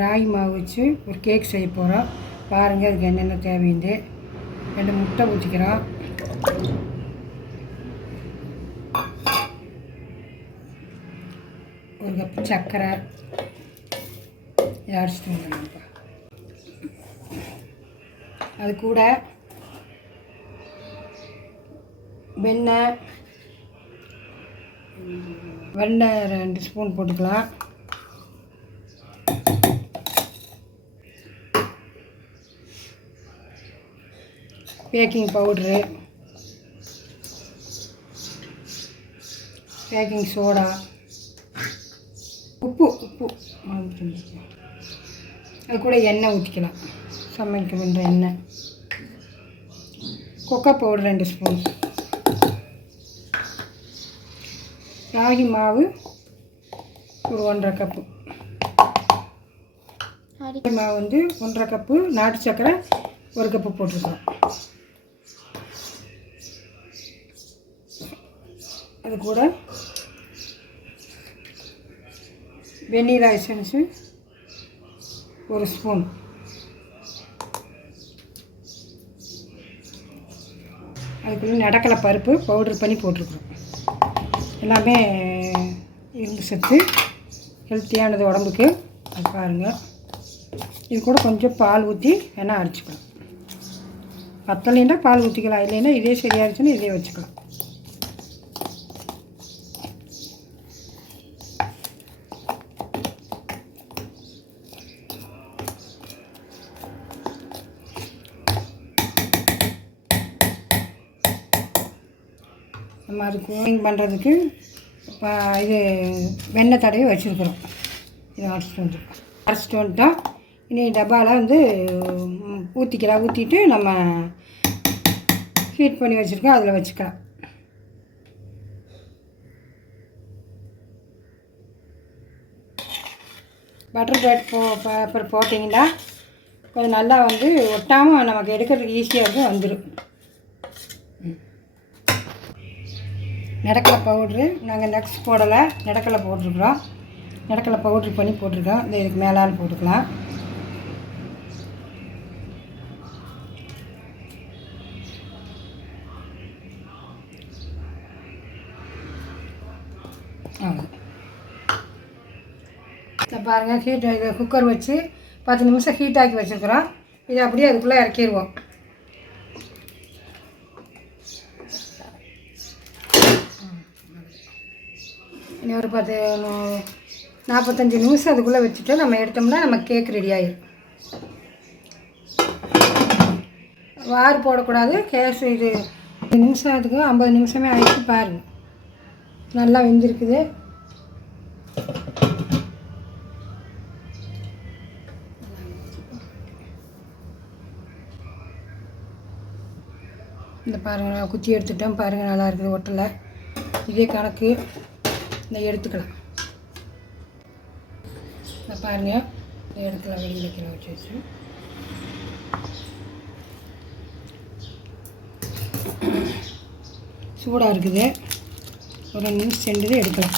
ராகி மாவு வச்சு ஒரு கேக் செய்ய போகிறோம். பாருங்கள் அதுக்கு என்னென்ன தேவையுண்டு. 2 முட்டை ஊற்றிக்கிறோம். ஒரு கப்பு சர்க்கரை அரைச்சிட்டு வந்துடலாம்ப்பா. அது கூட வெண்ணெய் 2 ஸ்பூன் போட்டுக்கலாம். பேக்கிங் பவுட்ரு, பேக்கிங் சோடா, உப்பு அது கூட எண்ணெய் ஊற்றிக்கலாம். சமைக்க பண்ணுற எண்ணெய், கொக்கோ பவுடர் 2 ஸ்பூன், ராகி மாவு ஒரு 1.5 கப்பு, ராகி மாவு 1.5 கப்பு, நாட்டு சர்க்கரை 1 கப்பு போட்டிருக்கோம். அது கூட வெண்ணிலா எசன்ஸு 1 ஸ்பூன், அதுக்குள்ளே நடக்கலை பருப்பு பவுட்ரு பண்ணி போட்டிருக்குறோம். எல்லாமே இரும்பு சத்து, ஹெல்த்தியானது உடம்புக்கு. அது பாருங்கள். இது கூட கொஞ்சம் பால் ஊற்றி வேணால் அரைச்சிக்கலாம். பத்தலைன்னா பால் ஊற்றிக்கலாம், இல்லைன்னா இதே சரியாகிடுச்சுன்னா இதே வச்சுக்கலாம். நம்ம அது கூலிங் பண்ணுறதுக்கு இது வெண்ணெய் தடவி வச்சுருக்குறோம். இதை அரைச்சிட்டு வந்துட்டோம். இனி டப்பாவில் ஊற்றிட்டு நம்ம ஹீட் பண்ணி வச்சுருக்கோம், அதில் வச்சுக்கலாம். பட்டர் பேப்பர் போட்டிங்கன்னா கொஞ்சம் நல்லா ஒட்டாமல் நமக்கு எடுக்கிறதுக்கு ஈஸியாக இருக்கும், வந்துடும். நடக்கலை பவுட்ரு நாங்கள் நட்ஸ் போடலை, நடக்கலை போட்டிருக்குறோம். நடக்கலை பவுட்ரு பண்ணி போட்டிருக்கோம். இந்த இதுக்கு மேலால் போட்டுக்கலாம். இதை பாருங்கள், இதை குக்கர் வச்சு 10 நிமிஷம் ஹீட் ஆக்கி வச்சுருக்குறோம். இதை அப்படியே அதுக்குள்ளே இறக்கிடுவோம். இனி ஒரு 45 நிமிஷம் அதுக்குள்ளே வச்சுட்டு நம்ம எடுத்தோம்னா நம்ம கேக் ரெடி ஆகிடும். வார் போடக்கூடாது. இது 50 நிமிஷம், அதுக்கு 50 நிமிஷமே ஆகிடுச்சு. பாருங்கள், நல்லா வெந்திருக்குது. இந்த பாருங்கள், குத்தி எடுத்துட்டோம். பாருங்கள், நல்லா இருக்குது, ஒட்டலை. இதே கணக்கு இந்த எடுத்துக்கலாம். இந்த பாருங்கள், இந்த எடுத்துக்கலாம். வெளியில் வைக்கலாம், வச்சு சூடாக இருக்குது. ஒரு 2 நிமிஷம் செஞ்சது எடுக்கலாம்.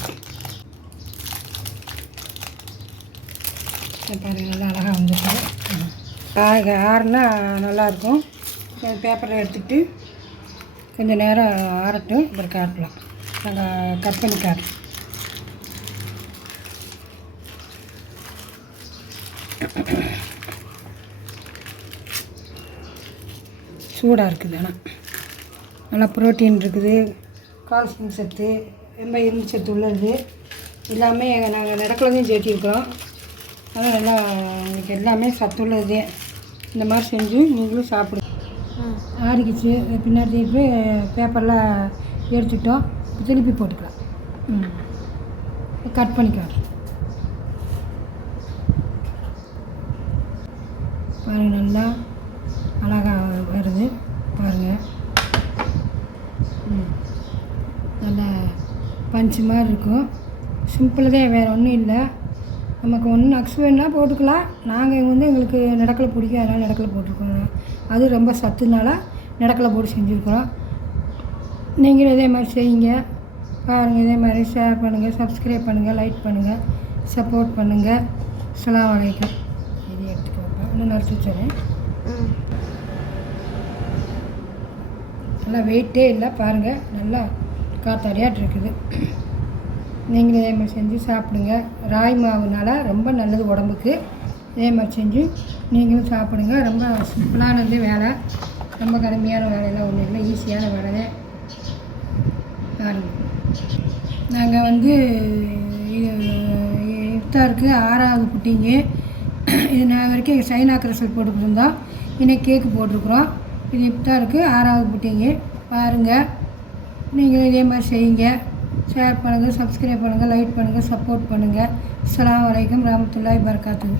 பாருங்கள், நல்லா அழகாக வந்துருக்கு. ஆறுனா நல்லாயிருக்கும். பேப்பரில் எடுத்துக்கிட்டு கொஞ்சம் நேரம் ஆறட்டும், அப்புறம் காட்டலாம். நாங்கள் கட் பண்ணி காட்டுறோம். சூடாக இருக்குது. ஆனால் நல்லா ப்ரோட்டீன் இருக்குது, கால்சியம் சத்து, ரொம்ப இரும்பு சத்து உள்ளது. எல்லாமே நாங்கள் நடக்கலையும் சேர்த்திருக்கிறோம். அதனால் நல்லா எனக்கு எல்லாமே சத்துள்ளது. இந்த மாதிரி செஞ்சு நீங்களும் சாப்பிடுங்க. ஆறிக்கிச்சு. பின்னாடி திருப்பி பேப்பரில் எடுத்துட்டோம். திருப்பி போட்டுக்கலாம். கட் பண்ணிக்கலாம். பாருங்கள், நல்லா அழகாக வருது. பாருங்கள், நல்லா பஞ்சு மாதிரி இருக்கும். சிம்பிள் தான், வேறு ஒன்றும் இல்லை. நமக்கு ஒன்றும் நக்ஸ் வேணுன்னா போட்டுக்கலாம். நாங்கள் எங்களுக்கு நடக்கலை பிடிக்கும், அதனால் நடக்கலை போட்டிருக்கோம். அது ரொம்ப சத்துனால நடக்கலை போட்டு செஞ்சுருக்குறோம். நீங்களும் இதே மாதிரி செய்யுங்க. பாருங்கள், இதே மாதிரி ஷேர் பண்ணுங்கள், சப்ஸ்கிரைப் பண்ணுங்கள், லைக் பண்ணுங்கள், சப்போர்ட் பண்ணுங்கள். அஸ்ஸலாமு அலைக்கும். இது எடுத்துட்டு வைப்பேன், இன்னும் நறுத்து வச்சுறேன். நல்லா வெயிட்டே இல்லை பாருங்கள், நல்லா காத்தாடியாட்டு இருக்குது. நீங்களும் இதே மாதிரி செஞ்சு சாப்பிடுங்க. ராகி மாவுனால ரொம்ப நல்லது உடம்புக்கு. இதே மாதிரி செஞ்சு நீங்களும் சாப்பிடுங்க. ரொம்ப சிம்பிளானது வேலை, ரொம்ப கடுமையான வேலையெல்லாம் ஒன்றும் இல்லை, ஈஸியான வேலை தான். பாருங்கள், நாங்கள் வந்து இஃப்தாருக்கு 6வது புட்டிங்கு. இது நான் வரைக்கும் சைனா கிரசல் போட்டுக்கிட்டுருந்தோம், இன்னைக்கு கேக்கு போட்டிருக்குறோம். இது இஃப்தாருக்கு 6வது புட்டிங்கு. பாருங்கள், நீங்களும் இதே மாதிரி செய்யுங்க. ஷேர் பண்ணுங்கள், சப்ஸ்கிரைப் பண்ணுங்கள், லைக் பண்ணுங்கள், சப்போர்ட் பண்ணுங்கள். அஸ்ஸலாமு அலைக்கும் வரஹ்மத்துல்லாஹி வபரகாத்துஹு.